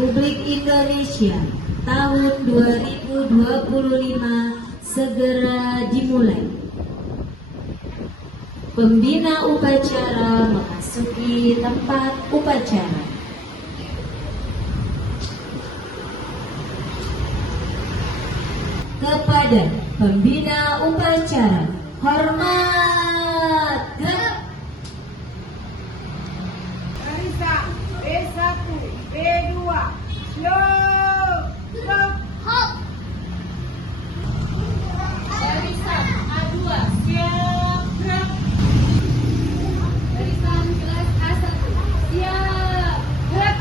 Republik Indonesia tahun 2025 segera dimulai. Pembina upacara memasuki tempat upacara. Kepada pembina upacara, hormat. Marisa, B1, B2, slow, stop, hop. Marisa, A2, siap, gerak. Barisan kelas A1, siap, gerak.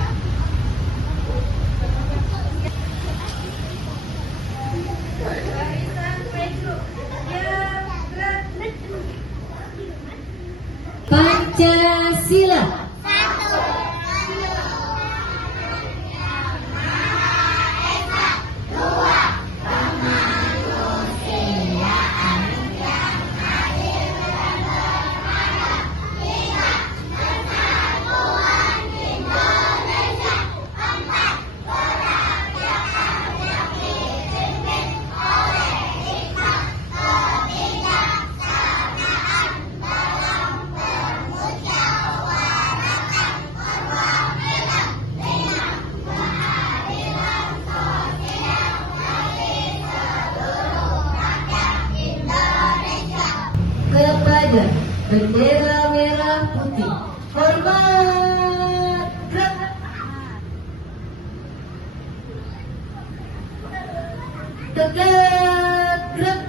Barisan P2, siap, gerak. Pancasila. Kepada bendera merah putih, hormat. Gerak. Tegak, gerak.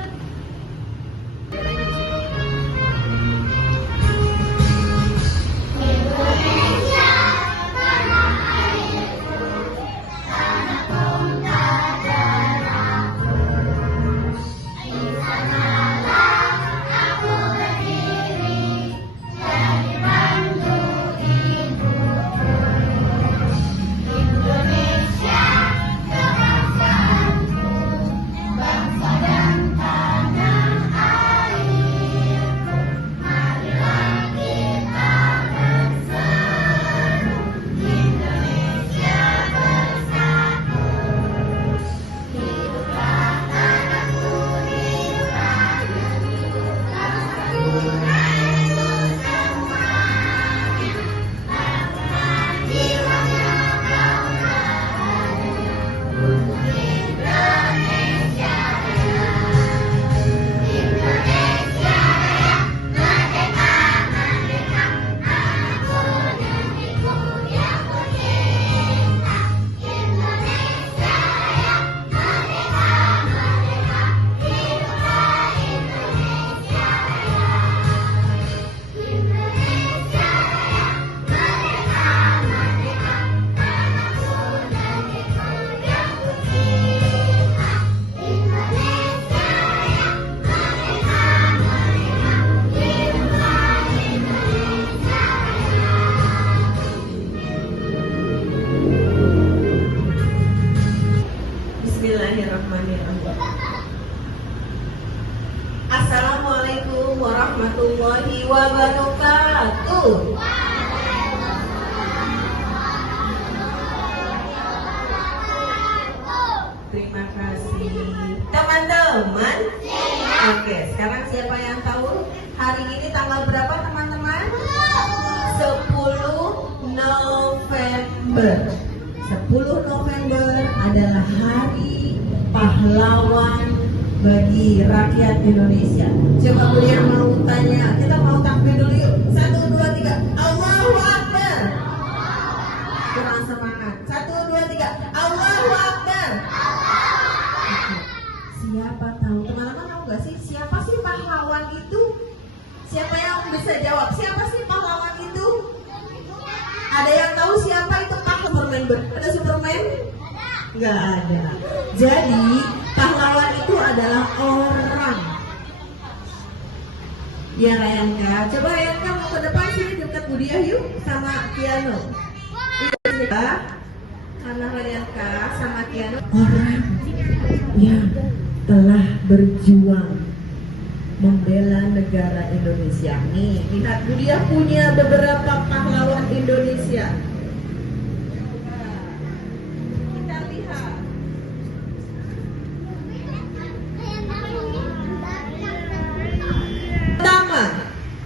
Bismillahirrahmanirrahim. Assalamualaikum warahmatullahi wabarakatuh. Terima kasih teman-teman. Oke, sekarang siapa yang tahu hari ini tanggal berapa teman-teman? 10 November. 10 November adalah hari pahlawan bagi rakyat Indonesia. Coba kalian mau tanya, kita mau takbir dulu yuk. 1, 2, 3, Allahu Akbar. Kurang semangat. 1, 2, 3, Allahu Akbar. Siapa tahu? Teman-teman tahu gak sih siapa sih pahlawan itu? Siapa yang bisa jawab? Siapa sih pahlawan itu? Ada yang tahu siapa itu pahlawan? Ada Superman? Nggak ada. Jadi pahlawan itu adalah orang. Ya Rayanka, coba Rayanka mau ke depan sini dekat Budiah yuk sama Kiano. Iya, karena Rayanka sama Kiano orang yang telah berjuang membela negara Indonesia. Nih, lihat Budiah punya beberapa pahlawan Indonesia.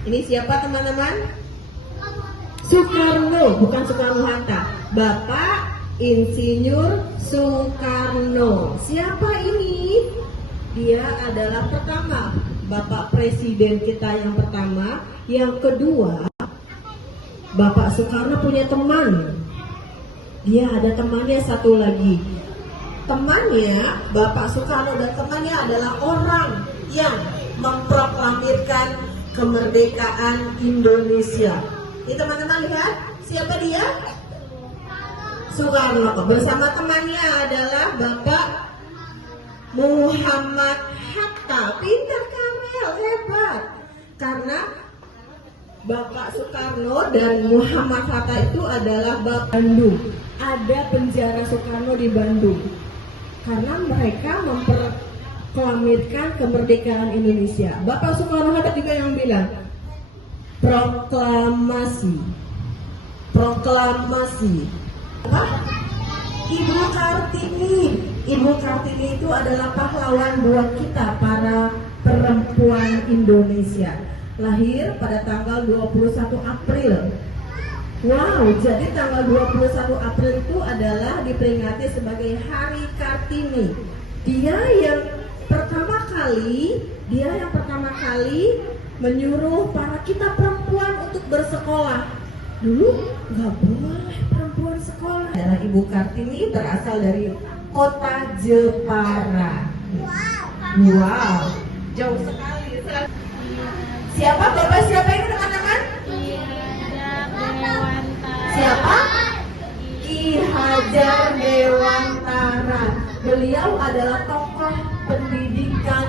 Ini siapa teman-teman? Soekarno, bukan Soekarno-Hatta. Bapak Insinyur Soekarno. Siapa ini? Dia adalah pertama, Bapak Presiden kita yang pertama. Yang kedua, Bapak Soekarno punya teman. Dia ada temannya satu lagi. Temannya, Bapak Soekarno dan temannya adalah orang yang memproklamirkan kemerdekaan Indonesia. Ini teman-teman lihat, siapa dia? Soekarno. Bersama temannya adalah Bapak Muhammad Hatta. Pintar Kamel, hebat. Karena Bapak Soekarno dan Muhammad Hatta itu adalah Bapak Bandung. Ada penjara Soekarno di Bandung. Karena mereka memproklamirkan kemerdekaan Indonesia. Bapak Soekarno-Hatta juga yang bilang proklamasi. Apa? Ibu Kartini. Ibu Kartini itu adalah pahlawan buat kita para perempuan Indonesia. Lahir pada tanggal 21 April. Wow, jadi tanggal 21 April itu adalah diperingati sebagai Hari Kartini. Dia yang pertama kali menyuruh para kita perempuan untuk bersekolah. Dulu nggak boleh perempuan sekolah. Adalah Ibu Kartini berasal dari kota Jepara. Wow, jauh sekali. Siapa Bapak siapa ini teman-teman? Siapa? Ki Hajar Dewantara. Beliau adalah tokoh pendidikan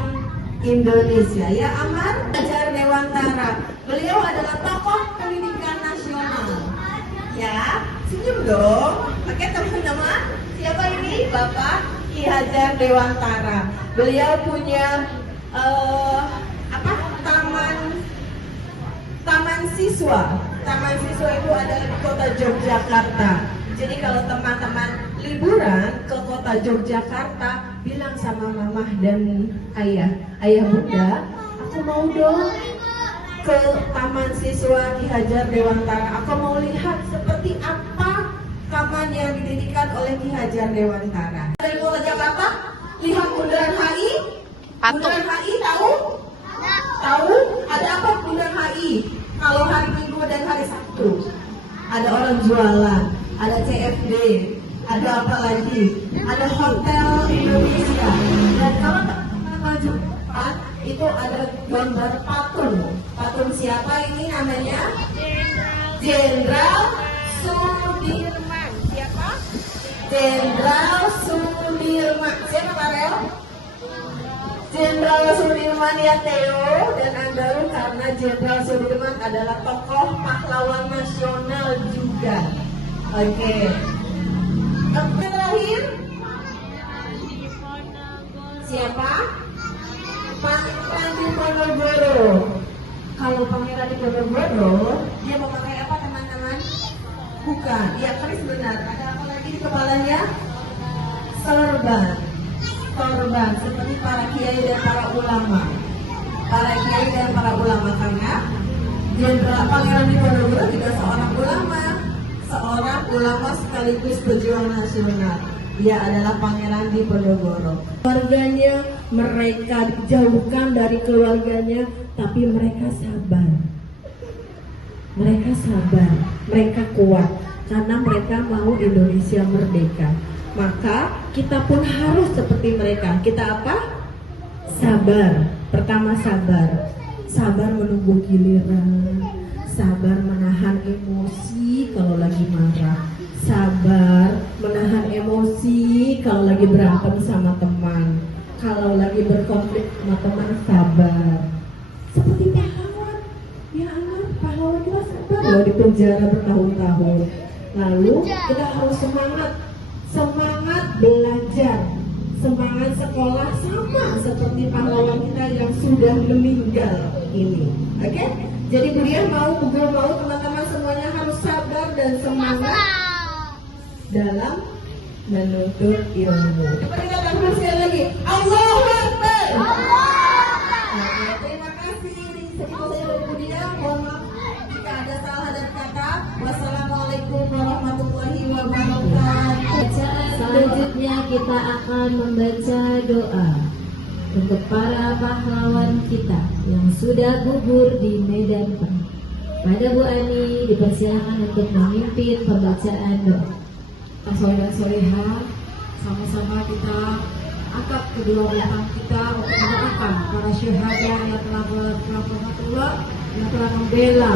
Indonesia. Ya Amar? Hajar Dewantara. Beliau adalah tokoh pendidikan nasional. Ya, senyum dong. Oke teman-teman. Siapa ini? Bapak Ki Hajar Dewantara. Beliau punya taman siswa. Taman siswa itu adalah di kota Yogyakarta. Jadi kalau teman-teman liburan ke kota Yogyakarta, bilang sama mamah dan ayah bunda, aku mau dong ke taman siswa Ki Hajar Dewantara. Aku mau lihat seperti apa taman yang didirikan oleh Ki Hajar Dewantara. Dari kota Jakarta, lihat bundaran HI. Bundaran HI tahu? Tahu? Ada apa bundaran HI? Kalau hari Minggu dan hari Sabtu ada orang jualan, ada CFD, ada apa lagi? Ada Hotel Indonesia. Dan kalau teman-teman maju depan, itu ada gambar patung. Patung siapa ini namanya? Jenderal Sudirman. Siapa? Jenderal Sudirman. Siapa Farel? Jenderal Sudirman ya Theo dan Andaru, karena Jenderal Sudirman adalah tokoh pahlawan nasional juga. Oke. Terakhir siapa? Pangeran Diponegoro. Kalau Pangeran Diponegoro, dia mau pakai apa teman-teman? Bukan, ya keris benar. Ada apa lagi di kepalanya? Sorban. Sorban, seperti para kiai dan para ulama. Para kiai dan para ulama, karena Jenderal Pangeran Diponegoro juga seorang ulama sekaligus pejuang nasional. Dia adalah Pangeran Diponegoro. Keluarganya, mereka dijauhkan dari keluarganya, tapi mereka sabar. Mereka kuat, karena mereka mau Indonesia merdeka. Maka kita pun harus seperti mereka. Kita apa? Sabar. Pertama sabar menunggu giliran, sabar menahan emosi kalau lagi marah, sabar menahan emosi kalau lagi berantem sama teman, kalau lagi berkonflik sama teman, sabar. Seperti pahlawan, ya Allah, pahlawan juga sabar loh di penjara bertahun-tahun. Lalu kita harus semangat belajar, semangat sekolah, sama seperti pahlawan kita yang sudah meninggal ini. Oke? Jadi beliau mau teman-teman semuanya harus sabar dan semangat dalam menuntut ilmu. Coba kita sekali lagi. Allahu Akbar. Oke, terima kasih. Segitu saja dari Bu Dia. Mohon maaf jika ada salah dan kata. Wassalamualaikum warahmatullahi wabarakatuh. Bacaan selanjutnya kita akan membaca doa untuk para pahlawan kita yang sudah gugur di medan perang. Pada Bu Ani dipersilakan untuk memimpin pembacaan doa. Soleh-soleha, sama-sama kita angkat kedua belah tangan kita untuk mendoakan para syuhada yang telah berkorban, yang telah membela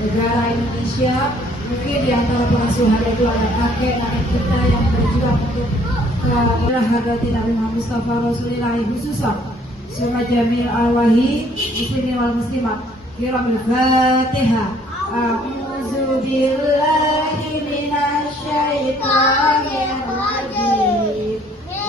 negara Indonesia. Mungkin di antara para syuhada itu ada kakek-nenek kita yang berjuang untuk kehormatan Nabi Muhammad Mustafa Rasulullah khususnya Surah Jamil Arwahi Muslimin wal Muslimat. Kiramul Fatihah. A'udzu billahi minasyaitonir rajim.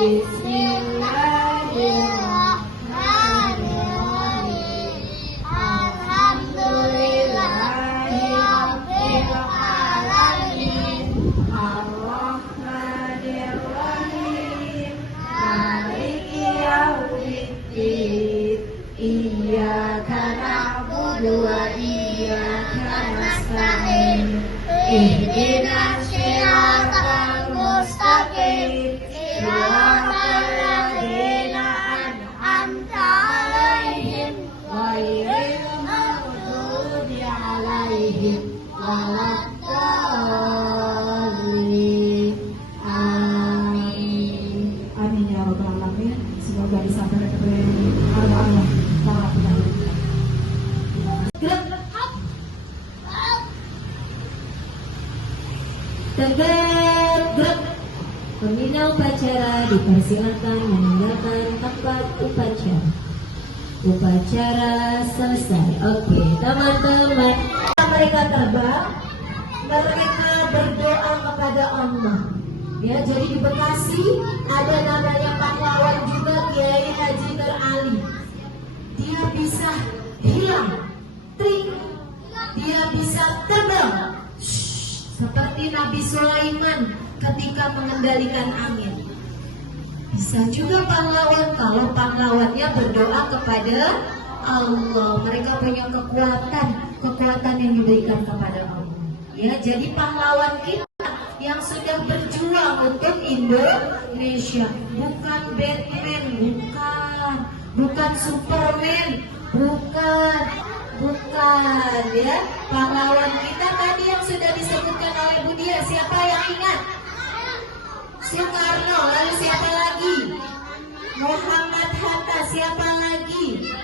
Bismillahirrahmanirrahim. Alhamdulillahirabbil alamin. Arrahmanirrahim. Maliki yaumiddin. Iyyaka na'budu wa iyyaka nasta'in. Ihdinas siratal mustaqim. Siratal ladzina an'amta 'alaihim ghairil maghdubi 'alaihim waladdallin. Amin. Amin ya rabbal alamin. Semoga disampaikan kepada Allah para pendengar. Tegak. Pembina upacara dipersilakan meninggalkan tempat upacara. Upacara selesai. Oke, teman-teman. Mereka terbang, mereka berdoa kepada Allah. Ya, jadi di Bekasi ada namanya pahlawan juga, Kiai Haji Nur Ali. Dia bisa hilang, trik. Dia bisa terbang, seperti Nabi Sulaiman ketika mengendalikan angin. Bisa juga pahlawan kalau pahlawannya berdoa kepada Allah. Mereka punya kekuatan yang diberikan kepada Allah. Ya, jadi pahlawan kita yang sudah berjuang untuk Indonesia, bukan Batman, bukan Superman, bukan ya. Pahlawan kita tadi yang sudah disebutkan oleh Bu Dia, siapa yang ingat? Soekarno, lalu siapa lagi? Muhammad Hatta, siapa lagi?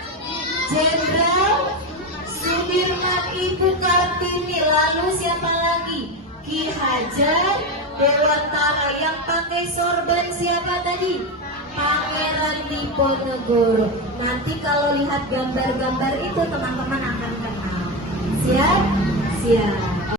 Jenderal Sudirman, Ibu Kartini, lalu siapa lagi? Ki Hajar Dewantara. Yang pakai sorban siapa tadi? Pangeran Diponegoro. Nanti kalau lihat gambar-gambar itu teman-teman akan kenal. Siap? Siap.